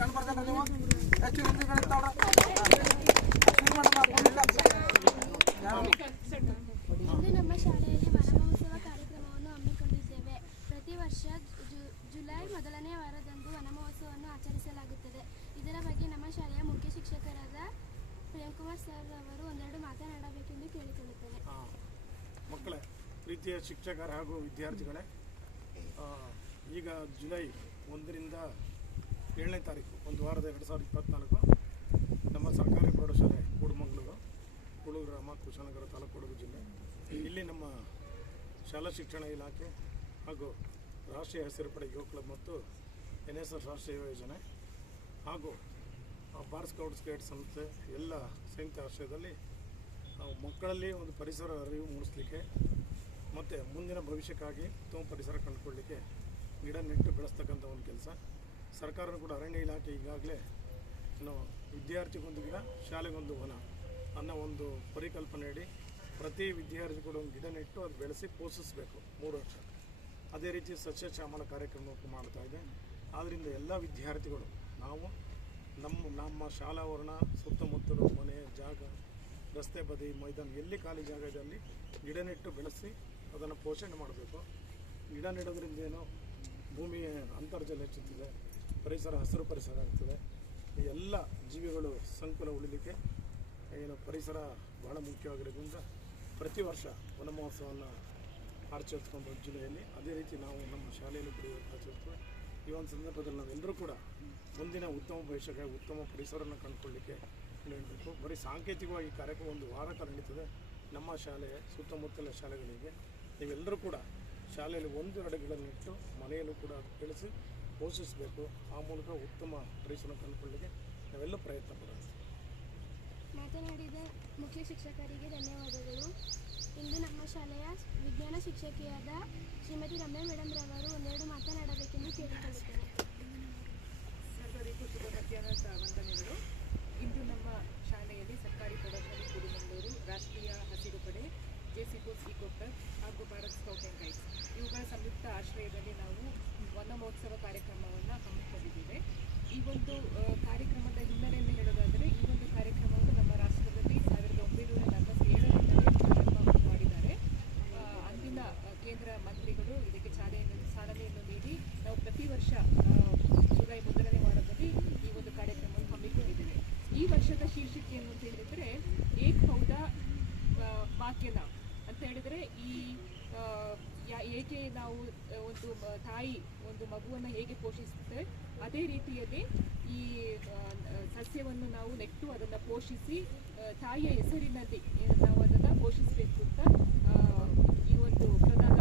ಕಂಡುಬರ್ತಾರ ನೀವು ಹೆಚ್ಚು ಹಿಂದಿಗಳಿರ್ತಾವ್ರ ಇಂದು ನಮ್ಮ ಶಾಲೆಯಲ್ಲಿ ವನಮಹೋತ್ಸವ ಕಾರ್ಯಕ್ರಮವನ್ನು ಹಮ್ಮಿಕೊಂಡಿದ್ದೇವೆ. ಪ್ರತಿ ವರ್ಷ ಜುಲೈ ಮೊದಲನೇ ವಾರದಂದು ವನಮಹೋತ್ಸವವನ್ನು ಆಚರಿಸಲಾಗುತ್ತದೆ. ಇದರ ಬಗ್ಗೆ ನಮ್ಮ ಶಾಲೆಯ ಮುಖ್ಯ ಶಿಕ್ಷಕರಾದ ಪ್ರೇಮ್ಕುಮಾರ್ ಸರ್ ಅವರು ಒಂದೆರಡು ಮಾತನಾಡಬೇಕೆಂದು ಕೇಳಿಕೊಳ್ಳುತ್ತೇನೆ. ಮಕ್ಕಳೇ, ಪ್ರೀತಿಯ ಶಿಕ್ಷಕರ ಹಾಗೂ ವಿದ್ಯಾರ್ಥಿಗಳೇ, ಈಗ ಜುಲೈ 1ರಿಂದ 7ನೇ ತಾರೀಕು ಒಂದು ವಾರದ 2024 ನಮ್ಮ ಸರ್ಕಾರಿ ಪ್ರೌಢಶಾಲೆ ಕೂಡುಮಂಗಳೂರು ಗ್ರಾಮ ಕುಶಾಲನಗರ ತಾಲೂಕು ಕೊಡಗು ಜಿಲ್ಲೆ ಇಲ್ಲಿ ನಮ್ಮ ಶಾಲಾ ಶಿಕ್ಷಣ ಇಲಾಖೆ ಹಾಗೂ ರಾಷ್ಟ್ರೀಯ ಹಸಿರು ಪಡೆ ಯುವ ಕ್ಲಬ್ ಮತ್ತು NSS ರಾಷ್ಟ್ರೀಯ ಯೋಜನೆ ಹಾಗೂ ಭಾರತ್ ಸ್ಕೌಟ್ಸ್ ಗೈಡ್ಸ್ ಸಂಸ್ಥೆ ಎಲ್ಲ ಸಂಯುಕ್ತ ಆಶ್ರಯದಲ್ಲಿ ಮಕ್ಕಳಲ್ಲಿ ಒಂದು ಪರಿಸರ ಅರಿವು ಮೂಡಿಸಲಿಕ್ಕೆ ಮತ್ತು ಮುಂದಿನ ಭವಿಷ್ಯಕ್ಕಾಗಿ ಉತ್ತಮ ಪರಿಸರ ಕಂಡುಕೊಳ್ಳಲಿಕ್ಕೆ ಗಿಡ ನೆಟ್ಟು ಬೆಳೆಸ್ತಕ್ಕಂಥ ಒಂದು ಕೆಲಸ. ಸರ್ಕಾರನೂ ಕೂಡ ಅರಣ್ಯ ಇಲಾಖೆ ಈಗಾಗಲೇ ವಿದ್ಯಾರ್ಥಿಗೊಂದು ಗಿಡ ಶಾಲೆಗೊಂದು ವನ ಅನ್ನೋ ಒಂದು ಪರಿಕಲ್ಪನೆಯಡಿ ಪ್ರತಿ ವಿದ್ಯಾರ್ಥಿ ಕೂಡ ಒಂದು ಗಿಡ ನೆಟ್ಟು ಅದು ಬೆಳೆಸಿ ಪೋಷಿಸಬೇಕು 3 ವರ್ಷ. ಅದೇ ರೀತಿ ಸಸ್ಯ ಶ್ಯಾಮಲ ಕಾರ್ಯಕ್ರಮಕ್ಕೂ ಮಾಡ್ತಾ ಇದೆ. ಆದ್ದರಿಂದ ಎಲ್ಲ ವಿದ್ಯಾರ್ಥಿಗಳು ನಾವು ನಮ್ಮ ಶಾಲಾವರಣ ಸುತ್ತಮುತ್ತಲು ಮನೆ ಜಾಗ ರಸ್ತೆ ಬದಿ ಮೈದಾನ ಎಲ್ಲಿ ಖಾಲಿ ಜಾಗ ಇದೆ ಅಲ್ಲಿ ಗಿಡ ನೆಟ್ಟು ಬೆಳೆಸಿ ಅದನ್ನು ಪೋಷಣೆ ಮಾಡಬೇಕು. ಗಿಡ ನೆಡೋದ್ರಿಂದ ಏನೋ ಭೂಮಿಯ ಅಂತರ್ಜಲ ಹೆಚ್ಚುತ್ತದೆ, ಪರಿಸರ ಹಸಿರು ಪರಿಸರ ಆಗ್ತದೆ. ಎಲ್ಲ ಜೀವಿಗಳು ಸಂಕುಲ ಉಳಿಲಿಕ್ಕೆ ಏನು ಪರಿಸರ ಬಹಳ ಮುಖ್ಯವಾಗಿರೋದ್ರಿಂದ ಪ್ರತಿ ವರ್ಷ ವನ ಮಹೋತ್ಸವವನ್ನು ಆಚರಿಸ್ಕೊಂಡು ಜಿಲ್ಲೆಯಲ್ಲಿ ಅದೇ ರೀತಿ ನಾವು ನಮ್ಮ ಶಾಲೆಯಲ್ಲಿ ಕೂಡ ಆಚರಿಸ್ತೇವೆ. ಈ ಒಂದು ಸಂದರ್ಭದಲ್ಲಿ ನಾವೆಲ್ಲರೂ ಕೂಡ ಮುಂದಿನ ಉತ್ತಮ ಭವಿಷ್ಯಕ್ಕಾಗಿ ಉತ್ತಮ ಪರಿಸರವನ್ನು ಕಂಡುಕೊಳ್ಳಲಿಕ್ಕೆ ನೀಡಬೇಕು. ಬರೀ ಸಾಂಕೇತಿಕವಾಗಿ ಕಾರ್ಯಕ್ರಮ ಒಂದು ವಾರ ಕಾಲ ನಡೀತದೆ. ನಮ್ಮ ಶಾಲೆ ಸುತ್ತಮುತ್ತಲ ಶಾಲೆಗಳಿಗೆ ನೀವೆಲ್ಲರೂ ಕೂಡ ಶಾಲೆಯಲ್ಲಿ 1-2 ಗಿಡಗಳನ್ನು ಇಟ್ಟು ಮನೆಯಲ್ಲೂ ಕೂಡ ಬೆಳೆಸಿ ಪೋಷಿಸಬೇಕು. ಆ ಮೂಲಕ ಉತ್ತಮ ಪರಿಸರ ಕಂಡುಕೊಳ್ಳಲಿಕ್ಕೆ ನಾವೆಲ್ಲ ಪ್ರಯತ್ನ ಪಡೋಣ. ಮಾತನಾಡಿದ ಮುಖ್ಯ ಶಿಕ್ಷಕರಿಗೆ ಧನ್ಯವಾದಗಳು. ಇಂದು ನಮ್ಮ ಶಾಲೆಯ ವಿಜ್ಞಾನ ಶಿಕ್ಷಕಿಯಾದ ಶ್ರೀಮತಿ ರಮ್ಯಾ ಮೇಡಮ್ ರವರು ಒಂದೆರಡು ಮಾತನಾಡಬೇಕೆಂದು ಕೇಳಿಕೊಳ್ಳುತ್ತೇನೆ. ಸರ್ವರಿಗೂ ಶುಭ ಮಧ್ಯಾಹ್ನದ ವಂದನೆಗಳು. ಇಂದು ನಮ್ಮ ಶಾಲೆಯಲ್ಲಿ ಸರ್ಕಾರಿ ಪ್ರೌಢಶಾಲೆ ಕೂಡುಮಂಗಳೂರು, ರಾಷ್ಟ್ರೀಯ ಹಸಿರು ಪಡೆ, JC Course ಇಕೋ ಕ್ಲಬ್ ಹಾಗೂ ಭಾರತ್ ಸ್ಕೌಟ್ ಆ್ಯಂಡ್ ಗೈಡ್ಸ್ ಇವುಗಳ ಸಂಯುಕ್ತ ಆಶ್ರಯದಲ್ಲಿ ನಾವು ವನ ಮಹೋತ್ಸವ ಕಾರ್ಯಕ್ರಮವನ್ನು ಹಮ್ಮಿಕೊಂಡಿದ್ದೇವೆ. ಈ ಒಂದು ಕಾರ್ಯಕ್ರಮದ ಹಿನ್ನೆಲೆಯನ್ನು ಹೇಳೋದಾದರೆ, ಈ ಒಂದು ಕಾರ್ಯಕ್ರಮವನ್ನು ನಮ್ಮ ರಾಷ್ಟ್ರದಲ್ಲಿ 1947ರಿಂದಲೇ ಪ್ರಾರಂಭ ಮಾಡಿದ್ದಾರೆ. ಅಂದಿನ ಕೇಂದ್ರ ಮಂತ್ರಿಗಳು ಇದಕ್ಕೆ ಚಾಲನೆಯನ್ನು ನೀಡಿ ನಾವು ಪ್ರತಿ ವರ್ಷ ಜುಲೈ ಮೊದಲನೇ ವಾರದಲ್ಲಿ ಈ ಒಂದು ಕಾರ್ಯಕ್ರಮವನ್ನು ಹಮ್ಮಿಕೊಂಡಿದ್ದೇವೆ. ಈ ವರ್ಷದ ಶೀರ್ಷಿಕೆ ಏನು ಅಂತ ಹೇಳಿದರೆ ಏಕ್ ಪೌಧಾ ಮಾಕ್ಯನ ಅಂತ ಹೇಳಿದರೆ, ಈ ಏಕೆ ನಾವು ಒಂದು ತಾಯಿ ಒಂದು ಮಗುವನ್ನು ಹೇಗೆ ಪೋಷಿಸುತ್ತೆ ಅದೇ ರೀತಿಯಲ್ಲಿ ಈ ಸಸ್ಯವನ್ನು ನಾವು ನೆಟ್ಟು ಅದನ್ನು ಪೋಷಿಸಿ ತಾಯಿಯ ಹೆಸರಿನಲ್ಲಿ ನಾವು ಅದನ್ನು ಪೋಷಿಸಬೇಕು ಅಂತ ಈ ಒಂದು ಪ್ರಧಾನ